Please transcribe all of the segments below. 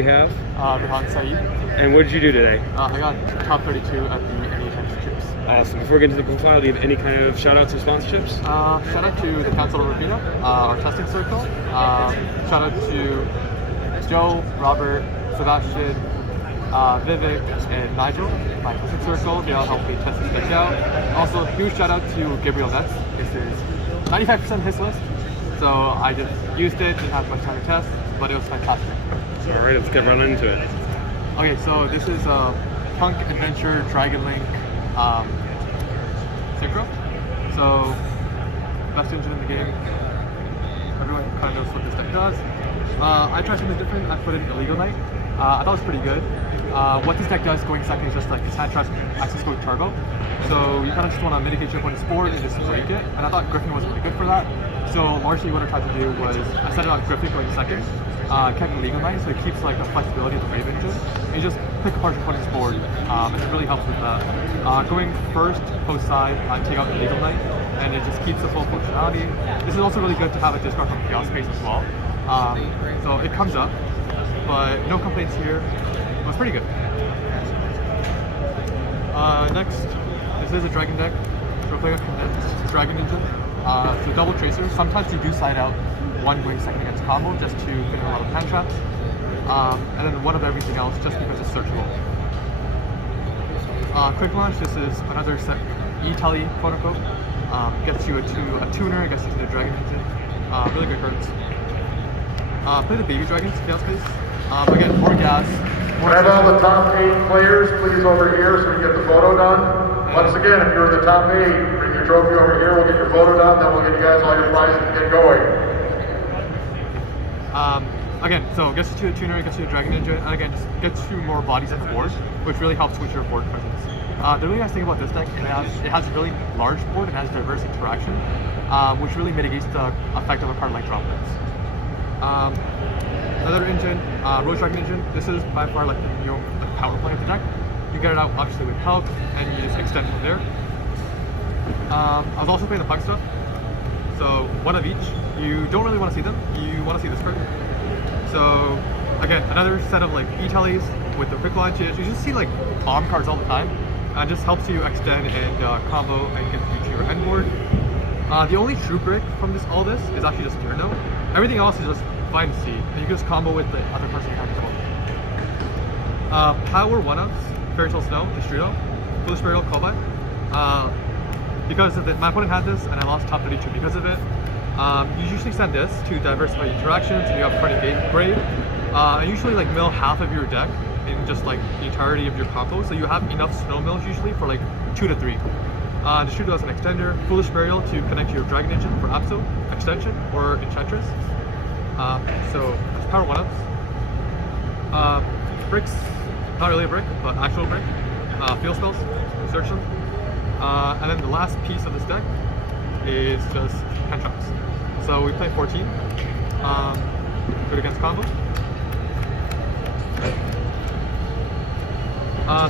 We have. Rehan Saeed. And what did you do today? I got top 32 at the Canadian Championships. Awesome. Before we get into the profile, do you have any kind of shout outs or sponsorships? Shout out to the Council of Rubina, our testing circle. Shout out to Joe, Robert, Sebastian, Vivek, and Nigel, my testing circle. They all helped me test this deck out. Also, huge shout out to Gabriel Nets. This is 95% his list. So I just used it, didn't have much time to test, but it was fantastic. Alright, let's get right into it. Okay, so this is a Punk Adventure Dragon Link synchro. So, best engine in the game. Everyone kind of knows what this deck does. I tried something different. I put in Illegal Knight. I thought it was pretty good. What this deck does going second is just like his hand traps access code turbo. So you kind of just want to mitigate your opponent's board and just break it. And I thought Griffin wasn't really good for that. So largely what I tried to do was I set it on Griffin going second. Kept Illegal Knight, so it keeps like the flexibility of the Wave engine. And you just pick apart your opponent's board, and it really helps with that. Going first, post side, take out Illegal Knight, and it just keeps the full functionality. This is also really good to have a discard from Chaos Space as well. So it comes up, but no complaints here. It was pretty good. Next, this is a Dragon deck. So we're playing a condensed Dragon engine. So double tracer. Sometimes you do side out one going second against combo just to fit in a lot of hand traps. And then one of everything else just because it's searchable. Quick launch, this is another set E-Tele, quote unquote. Gets you a tuner, gets you to the Dragon engine. Really good cards. Play the Baby Dragons, Chaos Space. Again, more gas. Have all the top 8 players please over here so we can get the photo done. Once again, if you're in the top 8, bring your trophy over here, we'll get your photo done, then we'll get you guys all your prizes and get going. Again, so it gets you to a tuner, it gets you to a Dragon engine, and again, just gets you more bodies on the board, which really helps with your board presence. The really nice thing about this deck, it has a really large board and has diverse interaction, which really mitigates the effect of a card like Droplets. Another engine, Rose Dragon engine. This is by far like the power play of the deck. You get it out obviously with help, and you just extend from there. I was also playing the Punk stuff, so one of each. You don't really want to see them. You want to see this card. So again, another set of like E-Teles with the quick launches. You just see like bomb cards all the time, and just helps you extend and combo and get you to your end board. The only true break from all this is actually just turn note. Everything else is just fine to see, and you can just combo with the other cards you have as well. Power 1-ups, Fairy Tale Snow, Destrudo, Foolish Burial, Callback. Because of it, my opponent had this, and I lost top 32 because of it. You usually send this to diversify interactions, and you have Parting Grave. And usually like mill half of your deck in just like the entirety of your combo, so you have enough snow mills usually for like 2 to 3. Destrudo as an extender, Foolish Burial to connect to your Dragon engine for Apso, extension, or Enchantress. So it's power 1-ups. Bricks, not really a brick, but actual brick. Field spells, search them. And then the last piece of this deck is just hand traps. So we play 14. Good against combo.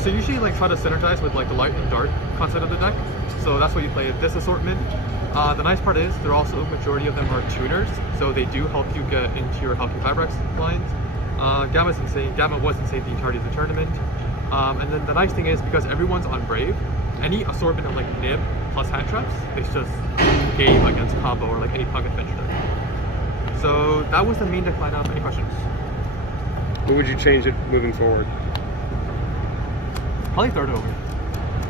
So usually like try to synergize with like the light and dark concept of the deck. So that's why you play this assortment. The nice part is they're also, majority of them are tuners, so they do help you get into your Healthy Fabrics lines. Gamma's insane. Gamma was insane the entirety of the tournament. And then the nice thing is because everyone's on Brave, any assortment of like Nib plus hand traps, it's just game against combo or like any Punk Adventure deck. So that was the main deck lineup. Any questions? What would you change it moving forward? Probably third over.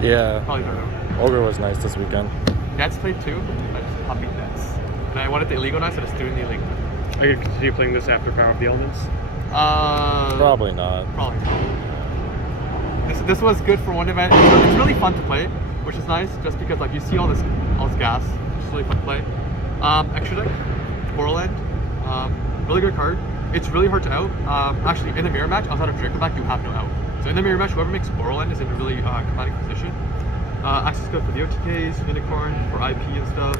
Yeah, Probably third over. Ogre was nice this weekend. Nets played 2, I just copied Nets. And I wanted the illegal Nets, so I just threw in the illegal. Are you going to continue playing this after Power of the Elements? Probably not. Probably not. This was good for one event. It's really fun to play, which is nice, just because like you see all this gas. It's really fun to play. Extra deck, Borderland, really good card. It's really hard to out. Actually, in the mirror match, outside of Dracoback, you have no out. So in the mirror match, whoever makes Borderland is in a really commanding position. Access code for the OTKs, Unicorn for IP and stuff.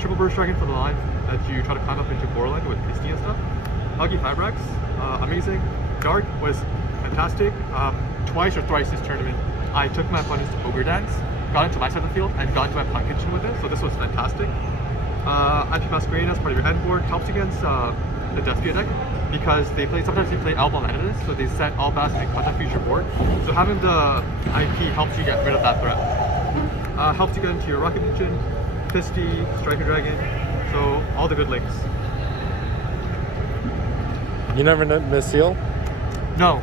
Triple Burst Dragon for the line that you try to climb up into Borderland with Misty and stuff. Huggy Fabrics, amazing. Dark was fantastic. Twice or thrice this tournament, I took my opponents to Ogre Dance, got into my side of the field, and got into my Punk kitchen with it, so this was fantastic. IP Masquerade as part of your end board helps against the Despia deck. because sometimes they play album editors, so they set all bats and content feature board. So having the IP helps you get rid of that threat. Helps you get into your Rocket Engine, Fisty, Striker Dragon, so all the good links. You never miss Seal? No,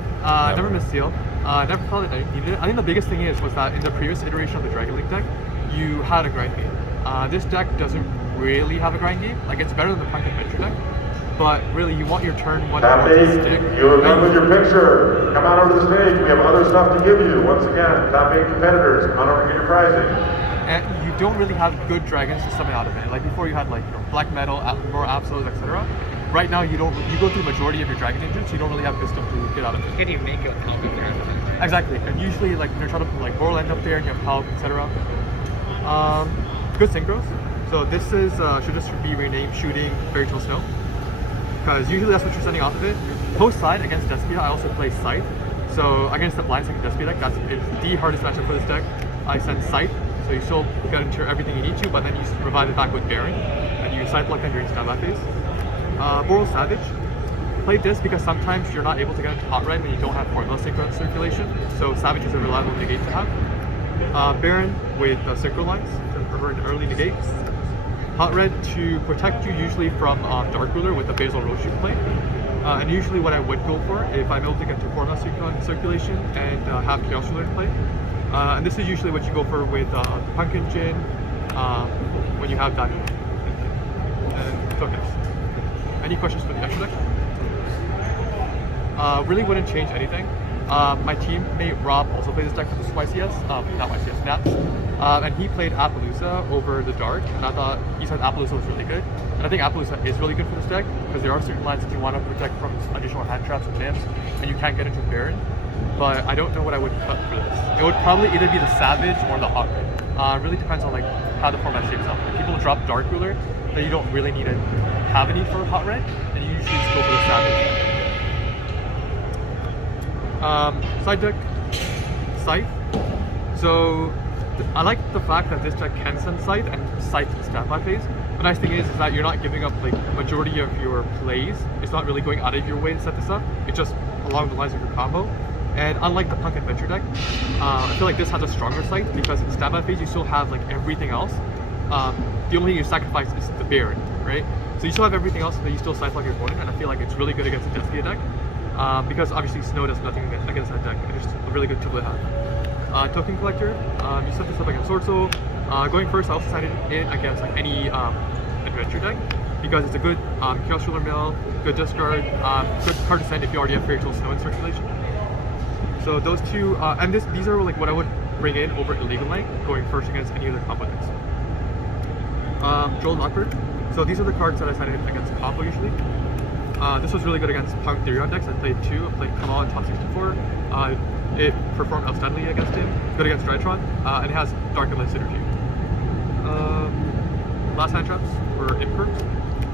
never missed Seal. Never felt it I needed it. I think the biggest thing was that in the previous iteration of the Dragon Link deck, you had a grind game. This deck doesn't really have a grind game. Like, it's better than the Punk Adventure deck, but really you want your turn one Top more to 8, stick. you are done with your picture. Come on over to the stage. We have other stuff to give you. Once again, top 8 competitors, come on over and get your prizing. And you don't really have good dragons to summon out of it. Like before you had like black metal, more absolutes, etc. Right now you go through the majority of your dragon engines, so you don't really have good stuff to get out of it. Can you make a combo there? Exactly, and usually like when you're trying to put like Boral end up there and you have Hulk, etc. Good synchros. So this is should just be renamed Shooting Fairy Tale Snow, because usually that's what you're sending off of it. Post side against Despia, I also play Scythe. So against the blind second Despia deck, it's the hardest matchup for this deck. I send Scythe, so you still get into everything you need to, but then you revive it back with Baron, and you Scythe block during standby phase. Boral Savage. Play this because sometimes you're not able to get into Hot Red when you don't have Formula Synchro circulation, so Savage is a reliable negate to have. Baron with Synchro Lines for an early negate. Hot Red to protect you usually from Dark Ruler with a Basil Roche you can play. And usually what I would go for if I'm able to get to Formula circulation and have Chaos Ruler in play. And this is usually what you go for with Punk Engine when you have Diamond and tokens. Any questions for the extra deck? Really wouldn't change anything. My teammate Rob also plays this deck for the YCS, not YCS, Naps. And he played Appaloosa over the Dark, and I thought he said Appaloosa was really good. And I think Appaloosa is really good for this deck, because there are certain lines that you want to protect from additional hand traps and jams, and you can't get into Baron. But I don't know what I would cut for this. It would probably either be the Savage or the Hot Red. Really depends on like how the format shapes up. If people drop Dark Ruler, then you don't really need to have a need for Hot Red, and you usually just go for the Savage. Side deck, Scythe. So I like the fact that this deck can send Scythe and Scythe in standby phase. The nice thing is that you're not giving up like majority of your plays. It's not really going out of your way to set this up. It's just along the lines of your combo. And unlike the Punk Adventure deck, I feel like this has a stronger Scythe because in standby phase you still have like everything else. The only thing you sacrifice is the Baron, right? So you still have everything else, but you still Scythe block your opponent, and I feel like it's really good against the Despia deck. Because obviously Snow does nothing against that deck, and it's just a really good tool to have. Token Collector, you set this up against Sword Soul. Going first, I also decided it against like any adventure deck, because it's a good Chaos Ruler mill, good discard, good card to send if you already have Fairy Tale Snow in circulation. So those two, and these are like what I would bring in over Illegal Link, going first against any other combo decks. Joel Lockbird. So these are the cards that I decided against combo usually. This was really good against Punk Therion decks. I played 2. I played Kamal in top 64. It performed outstandingly against him. Good against Drytron. And it has Dark and Light Synergy. Last hand traps were Imperms.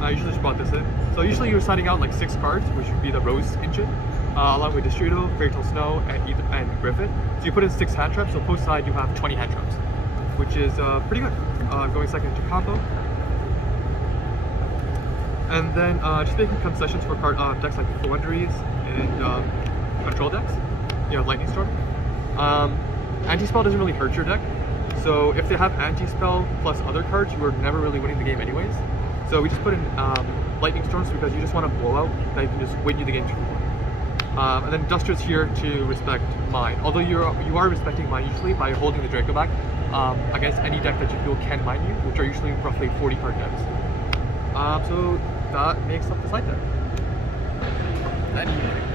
I usually just brought this in. So usually you're signing out like 6 cards, which would be the Rose Engine, along with Distrito, Fairy Tale Snow, and Griffin. So you put in 6 hand traps, so post side you have 20 hand traps, which is pretty good. Going second to combo. And then just making concessions for decks like Floowandereeze and control decks. You know, Lightning Storm. Anti-Spell doesn't really hurt your deck. So if they have Anti-Spell plus other cards, you are never really winning the game anyways. So we just put in Lightning Storms because you just want a blowout that can just win you the game 2-1. And then Duster's here to respect mine. Although you are respecting mine usually by holding the Draco back against any deck that you feel can mine you, which are usually roughly 40 card decks. So that makes up the side deck.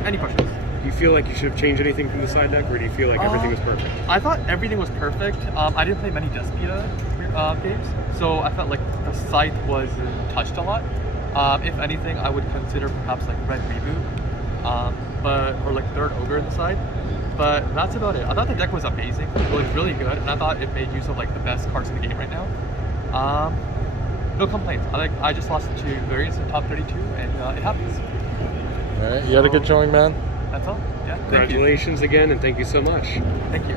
Any questions? Do you feel like you should have changed anything from the side deck, or do you feel like everything was perfect? I thought everything was perfect. I didn't play many Despia games, so I felt like the Scythe was touched a lot. If anything, I would consider perhaps like Red Reboot, or like Third Ogre in the side. But that's about it. I thought the deck was amazing. It was really good, and I thought it made use of like the best cards in the game right now. No complaints. I just lost to variants in top 32, and it happens. All right, you had a good showing, man. That's all. Yeah. Congratulations again, and thank you so much. Thank you.